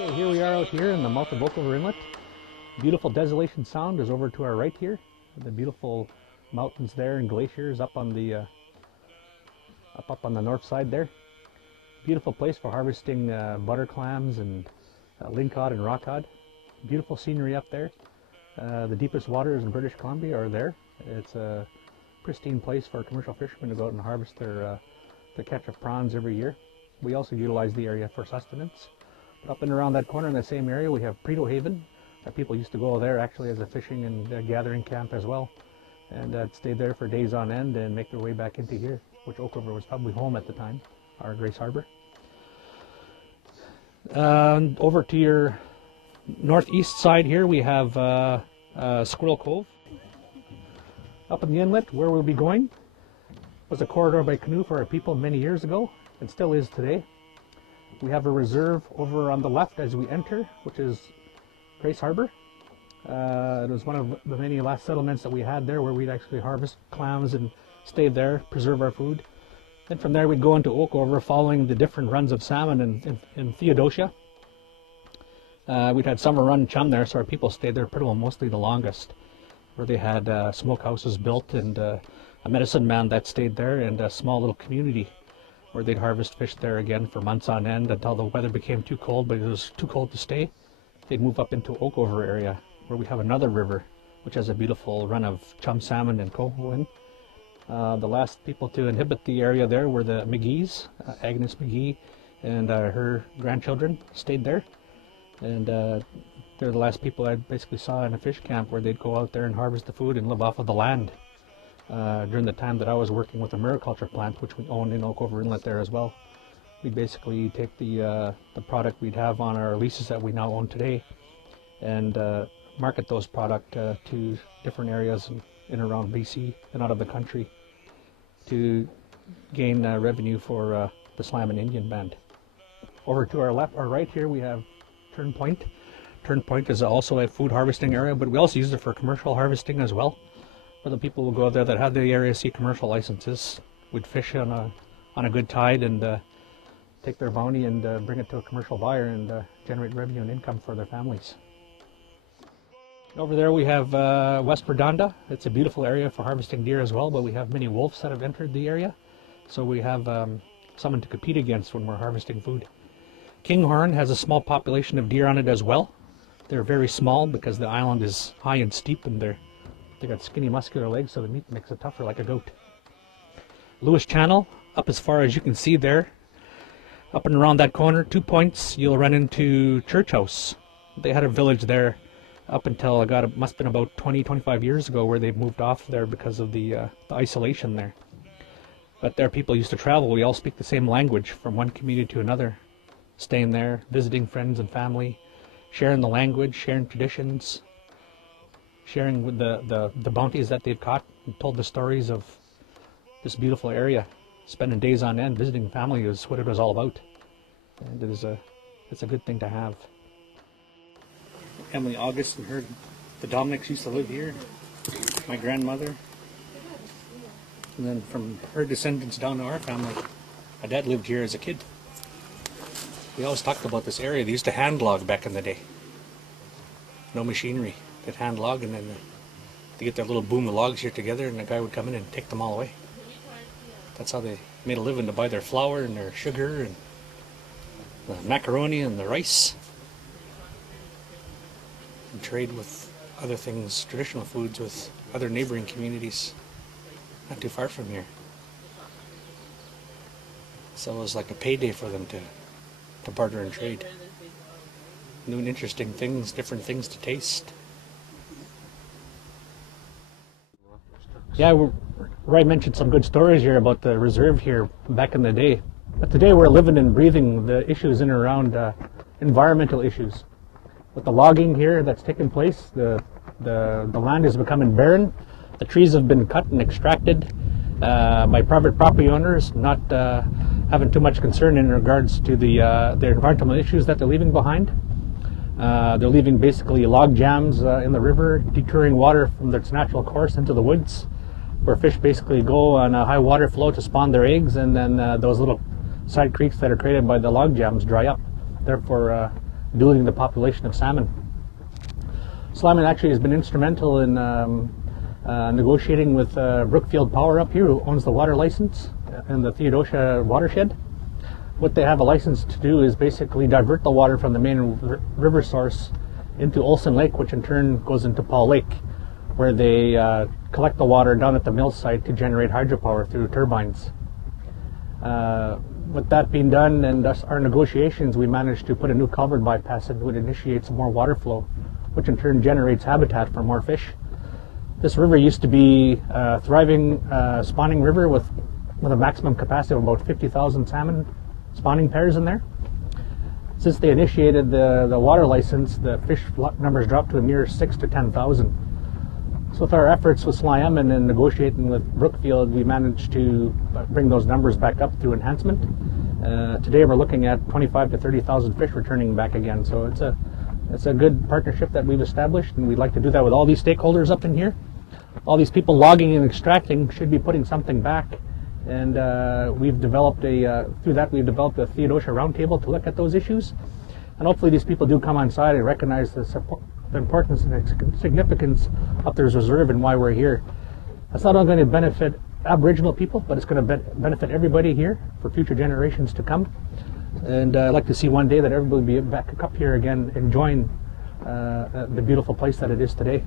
Okay, here we are out here in the mouth of Oak River Inlet. Beautiful Desolation Sound is over to our right here. The beautiful mountains there and glaciers up on the up on the north side there. Beautiful place for harvesting butter clams and lingcod and rockcod. Beautiful scenery up there. The deepest waters in British Columbia are there. It's a pristine place for commercial fishermen to go out and harvest their catch of prawns every year. We also utilize the area for sustenance. But up and around that corner in the same area we have Prieto Haven. People used to go there actually as a fishing and gathering camp as well, and stay there for days on end and make their way back into here, which Oak River was probably home at the time, our Grace Harbor. Over to your northeast side here we have Squirrel Cove. Up in the inlet where we'll be going was a corridor by canoe for our people many years ago, and still is today. We have a reserve over on the left as we enter, which is Grace Harbor. It was one of the many last settlements that we had there where we'd actually harvest clams and stay there, preserve our food. Then from there we'd go into Oak River following the different runs of salmon in Theodosia. We'd had summer run chum there, so our people stayed there pretty well mostly the longest, where they had smokehouses built and a medicine man that stayed there and a small little community where they'd harvest fish there again for months on end until the weather became too cold, but it was too cold to stay. They'd move up into Oak River area where we have another river which has a beautiful run of chum salmon and coho in. The last people to inhabit the area there were the McGees. Agnes McGee and her grandchildren stayed there, and they're the last people I basically saw in a fish camp where they'd go out there and harvest the food and live off of the land. During the time that I was working with a mariculture plant, which we owned in Oak River Inlet there as well, we'd basically take the product we'd have on our leases that we now own today and market those product to different areas in around BC and out of the country to gain revenue for the Slam and Indian Band. Over to our left or right here we have Turn Point. Turn Point is also a food harvesting area, but we also use it for commercial harvesting as well. For the people who go there that have the Area C commercial licenses, would fish on a good tide and take their bounty and bring it to a commercial buyer and generate revenue and income for their families. Over there we have West Redonda. It's a beautiful area for harvesting deer as well, but we have many wolves that have entered the area, so we have someone to compete against when we're harvesting food. Kinghorn has a small population of deer on it as well. They're very small because the island is high and steep, and they got skinny muscular legs, so the meat makes it tougher like a goat. Lewis Channel, up as far as you can see there, up and around that corner, 2 points, you'll run into Church House. They had a village there up until it must have been about 20-25 years ago, where they moved off there because of the isolation there. But there people used to travel. We all speak the same language from one community to another, staying there, visiting friends and family, sharing the language, sharing traditions, sharing with the bounties that they've caught, and told the stories of this beautiful area. Spending days on end visiting family is what it was all about, and it's a good thing to have. Emily August and the Dominics used to live here. My grandmother, and then from her descendants down to our family. My dad lived here as a kid. We always talked about this area. They used to hand log back in the day. No machinery. They'd hand log, and then they get their little boom of logs here together, and the guy would come in and take them all away. That's how they made a living, to buy their flour and their sugar and the macaroni and the rice, and trade with other things, traditional foods, with other neighboring communities not too far from here. So it was like a payday for them to barter and trade. Doing interesting things, different things to taste. Yeah, Roy mentioned some good stories here about the reserve here back in the day. But today we're living and breathing the issues in and around environmental issues. With the logging here that's taken place, the land is becoming barren. The trees have been cut and extracted by private property owners, not having too much concern in regards to the environmental issues that they're leaving behind. They're leaving basically log jams in the river, detouring water from its natural course into the woods, where fish basically go on a high water flow to spawn their eggs, and then those little side creeks that are created by the log jams dry up. Therefore, diluting the population of salmon. Slyman actually has been instrumental in negotiating with Brookfield Power up here, who owns the water license in the Theodosia watershed. What they have a license to do is basically divert the water from the main river source into Olson Lake, which in turn goes into Paul Lake, where they collect the water down at the mill site to generate hydropower through turbines. With that being done and our negotiations, we managed to put a new culvert bypass in, which initiates more water flow, which in turn generates habitat for more fish. This river used to be a thriving spawning river with a maximum capacity of about 50,000 salmon spawning pairs in there. Since they initiated the water license, the fish numbers dropped to a mere 6,000 to 10,000. So with our efforts with Slyman and negotiating with Brookfield, we managed to bring those numbers back up through enhancement. Today we're looking at 25,000 to 30,000 fish returning back again. So it's a good partnership that we've established, and we'd like to do that with all these stakeholders up in here. All these people logging and extracting should be putting something back. And we've developed through that we've developed a Theodosia roundtable to look at those issues. And hopefully these people do come on side and recognize the importance and significance of this reserve and why we're here. That's not only going to benefit Aboriginal people, but it's going to benefit everybody here for future generations to come. And I'd like to see one day that everybody will be back up here again enjoying the beautiful place that it is today.